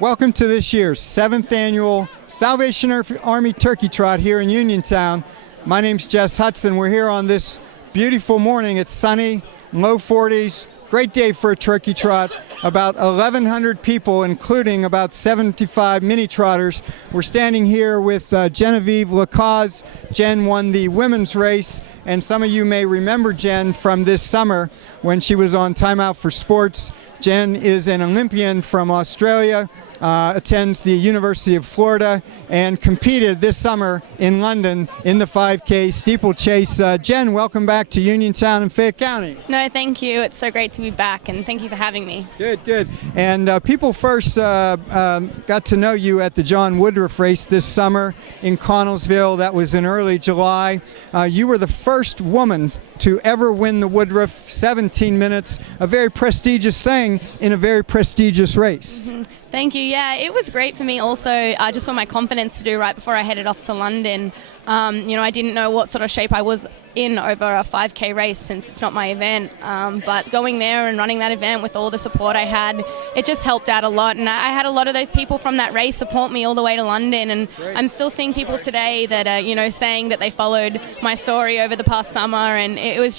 Welcome to this year's 7th annual Salvation Army Turkey Trot here in Uniontown. My name's Jess Hudson. We're here on this beautiful morning. It's sunny, low 40s. Great day for a turkey trot. About 1,100 people, including about 75 mini trotters. We're standing here with Genevieve Lacaze. Jen won the women's race, and some of you may remember Jen from this summer when she was on Time Out for Sports. Jen is an Olympian from Australia, attends the University of Florida, and competed this summer in London in the 5K steeplechase. Jen, welcome back to Uniontown and Fayette County. No, thank you. It's so great to be back, and thank you for having me. Good. And people first got to know you at the John Woodruff race this summer in Connellsville. That was in early July. You were the first woman to ever win the Woodruff, 17 minutes, a very prestigious thing in a very prestigious race. Mm-hmm. Thank you. Yeah, it was great for me also, just for my confidence to do right before I headed off to London. I didn't know what sort of shape I was in over a 5K race since it's not my event. But going there and running that event with all the support I had, it just helped out a lot. And I had a lot of those people from that race support me all the way to London. And Great. I'm still seeing people today that are, saying that they followed my story over the past summer. And it was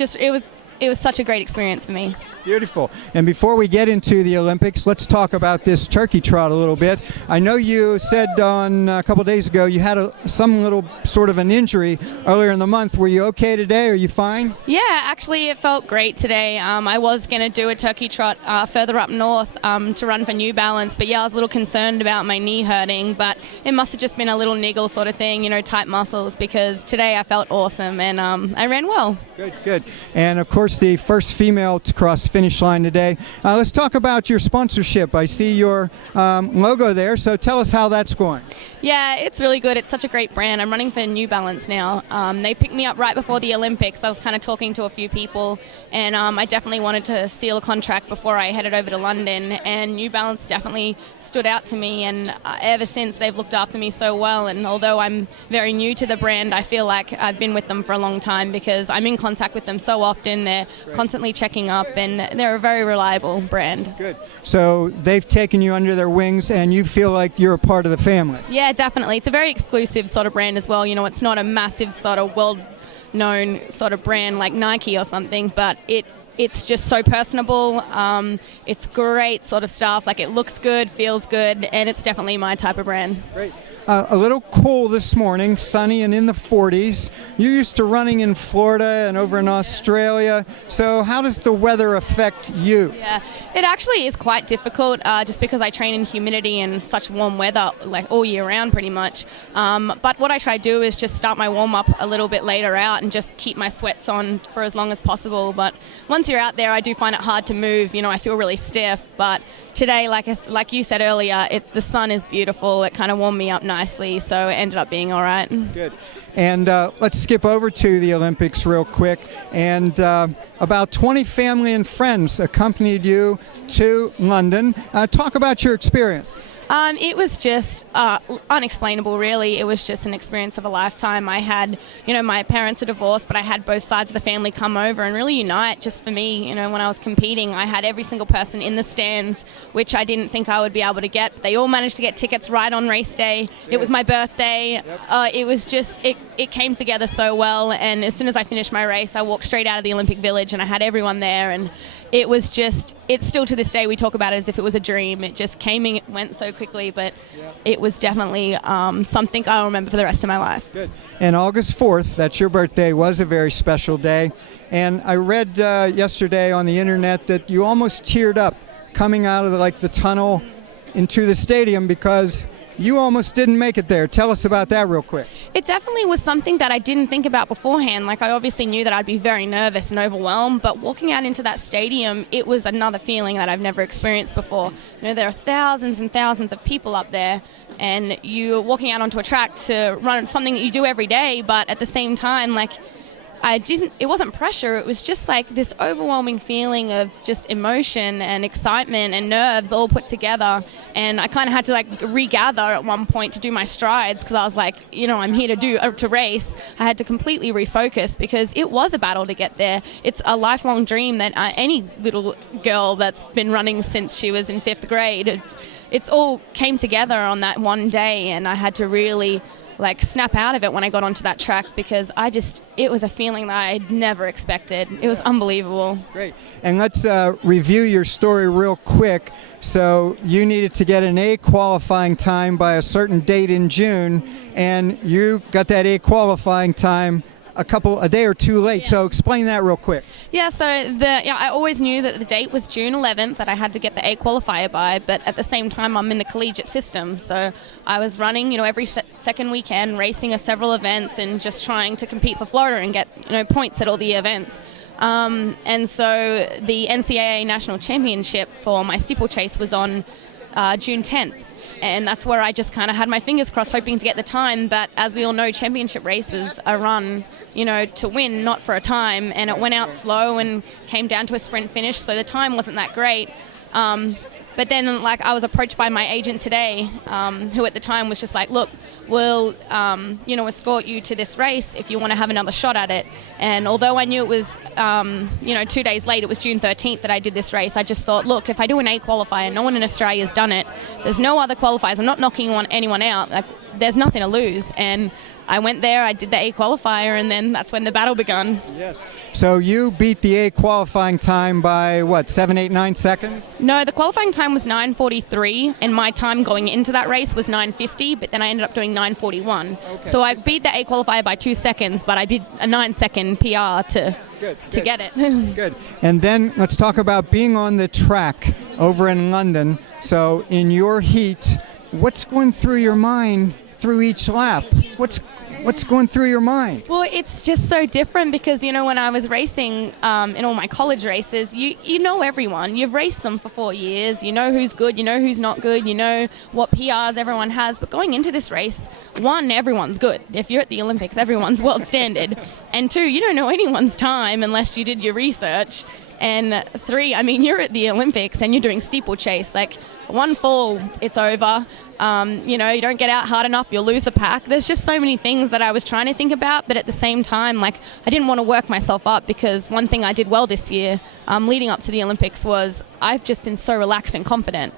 such a great experience for me. Beautiful. And before we get into the Olympics, let's talk about this turkey trot a little bit. I know you said on a couple days ago you had some little sort of an injury earlier in the month. Were you okay today? Are you fine? Yeah, actually it felt great today. I was going to do a turkey trot further up north to run for New Balance, but yeah, I was a little concerned about my knee hurting, but it must have just been a little niggle sort of thing, tight muscles, because today I felt awesome and I ran well. Good. And of course the first female to cross the finish line today. Let's talk about your sponsorship. I see your logo there, so tell us how that's going. Yeah, it's really good. It's such a great brand. I'm running for New Balance now. They picked me up right before the Olympics. I was kind of talking to a few people, and I definitely wanted to seal a contract before I headed over to London, and New Balance definitely stood out to me, and ever since they've looked after me so well. And although I'm very new to the brand, I feel like I've been with them for a long time because I'm in contact with them so often. They're constantly checking up, and they're a very reliable brand. Good. So they've taken you under their wings, and you feel like you're a part of the family. Yeah, definitely. It's a very exclusive sort of brand as well. It's not a massive sort of world-known sort of brand like Nike or something, but it's just so personable. It's great sort of stuff. Like, it looks good, feels good, and it's definitely my type of brand. Great. A little cool this morning, sunny and in the 40s. You're used to running in Florida and over in Australia, so how does the weather affect you? Yeah, it actually is quite difficult just because I train in humidity and such warm weather like all year round pretty much. But what I try to do is just start my warm-up a little bit later out and just keep my sweats on for as long as possible. But once you're out there, I do find it hard to move. I feel really stiff, but today, like you said earlier, the sun is beautiful. It kind of warmed me up nicely, so it ended up being all right. Good. And let's skip over to the Olympics real quick. And about 20 family and friends accompanied you to London. Talk about your experience. It was just unexplainable, really. It was just an experience of a lifetime. I had, my parents are divorced, but I had both sides of the family come over and really unite. Just for me, when I was competing, I had every single person in the stands, which I didn't think I would be able to get. But they all managed to get tickets right on race day. It was my birthday. Yep. It was just, it came together so well. And as soon as I finished my race, I walked straight out of the Olympic Village and I had everyone there. And it was just, it's still to this day, we talk about it as if it was a dream. It just came and went so quickly, but it was definitely something I'll remember for the rest of my life. Good. And August 4th, that's your birthday, was a very special day. And I read yesterday on the internet that you almost teared up coming out of the tunnel into the stadium because you almost didn't make it there. Tell us about that real quick. It definitely was something that I didn't think about beforehand. Like, I obviously knew that I'd be very nervous and overwhelmed, but walking out into that stadium, it was another feeling that I've never experienced before. There are thousands and thousands of people up there, and you're walking out onto a track to run something that you do every day, but at the same time, it wasn't pressure, it was just like this overwhelming feeling of just emotion and excitement and nerves all put together. And I kind of had to regather at one point to do my strides because I was like, I'm here to race. I had to completely refocus because it was a battle to get there. It's a lifelong dream that any little girl that's been running since she was in 5th grade, it's all came together on that one day, and I had to really like snap out of it when I got onto that track, because it was a feeling that I'd never expected. It was unbelievable. Great. And let's review your story real quick. So you needed to get an A qualifying time by a certain date in June, and you got that A qualifying time a day or two late. Yeah. So explain that real quick. Yeah, so I always knew that the date was June 11th, that I had to get the A qualifier by, but at the same time I'm in the collegiate system, so I was running, every second weekend, racing several events and just trying to compete for Florida and get, points at all the events. And so the NCAA National Championship for my steeplechase was on June 10th. And that's where I just kind of had my fingers crossed, hoping to get the time. But as we all know, championship races are run, to win, not for a time. And it went out slow and came down to a sprint finish, so the time wasn't that great. But then, I was approached by my agent today, who at the time was just like, look, we'll, escort you to this race if you want to have another shot at it. And although I knew it was, 2 days late, it was June 13th that I did this race, I just thought, look, if I do an A qualifier, no one in Australia's done it. There's no other qualifiers. I'm not knocking anyone out. There's nothing to lose. And I went there, I did the A qualifier, and then that's when the battle began. Yes. So you beat the A qualifying time by, 7, 8, 9 seconds? No, the qualifying time was 9:43, and my time going into that race was 9:50, but then I ended up doing 9:41. Okay. So I beat the A qualifier by 2 seconds, but I did a 9-second PR to get it. Good. And then let's talk about being on the track over in London. So in your heat, what's going through your mind through each lap? What's going through your mind? Well, it's just so different because, when I was racing in all my college races, you know everyone. You've raced them for 4 years. You know who's good. You know who's not good. You know what PRs everyone has. But going into this race, 1, everyone's good. If you're at the Olympics, everyone's world standard. And 2, you don't know anyone's time unless you did your research. And 3, you're at the Olympics and you're doing steeplechase. One fall, it's over. You don't get out hard enough, you'll lose the pack. There's just so many things that I was trying to think about, but at the same time, I didn't want to work myself up, because one thing I did well this year, leading up to the Olympics, was I've just been so relaxed and confident.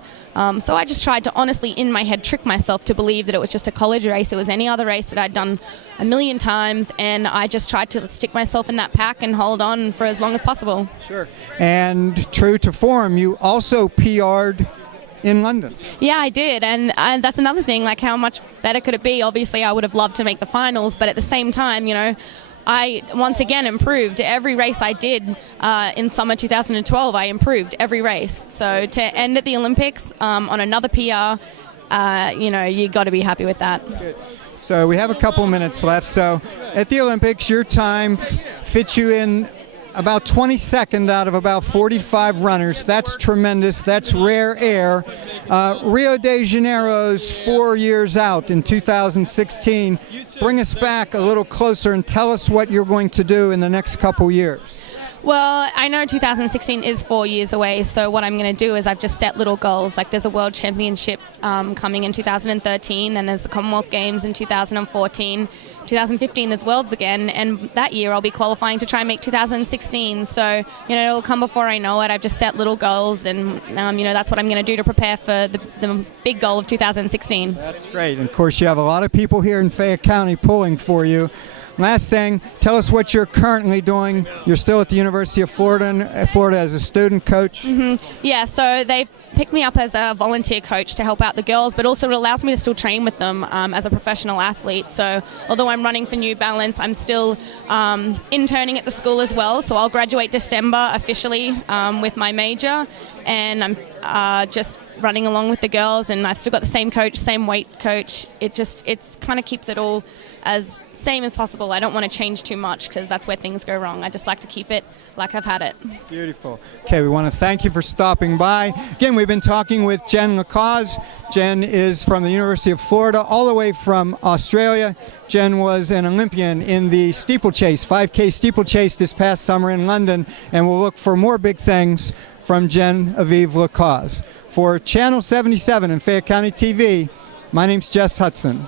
So I just tried to honestly, in my head, trick myself to believe that it was just a college race. It was any other race that I'd done a million times, and I just tried to stick myself in that pack and hold on for as long as possible. Sure. And true to form, you also PR'd in London. Yeah, I did, and that's another thing, how much better could it be? Obviously, I would have loved to make the finals, but at the same time, I once again improved. Every race I did in summer 2012, I improved every race. So to end at the Olympics on another PR, you got to be happy with that. Good. So we have a couple minutes left. So at the Olympics, your time fits you in about 22nd out of about 45 runners. That's tremendous. That's rare air. Rio de Janeiro's 4 years out in 2016. Bring us back a little closer and tell us what you're going to do in the next couple years. Well, I know 2016 is 4 years away, so what I'm going to do is I've just set little goals. There's a World Championship coming in 2013, then there's the Commonwealth Games in 2014. 2015 there's Worlds again, and that year I'll be qualifying to try and make 2016. So, it'll come before I know it. I've just set little goals, and, that's what I'm going to do to prepare for the big goal of 2016. That's great. And, of course, you have a lot of people here in Fayette County pulling for you. Last thing, tell us what you're currently doing. You're still at the University of Florida as a student coach. Mm-hmm. Yeah, so they've picked me up as a volunteer coach to help out the girls, but also it allows me to still train with them as a professional athlete. So although I'm running for New Balance, I'm still interning at the school as well. So I'll graduate December officially with my major, and I'm just running along with the girls, and I've still got the same coach, same weight coach. It's kind of keeps it all as same as possible. I don't want to change too much because that's where things go wrong. I just like to keep it like I've had it. Beautiful. Okay, we want to thank you for stopping by. Again, we've been talking with Jen LaCause. Jen is from the University of Florida, all the way from Australia. Jen was an Olympian in the steeplechase, 5K steeplechase this past summer in London, and we'll look for more big things from Genevieve LaCause. For Channel 77 and Fayette County TV, my name's Jess Hudson.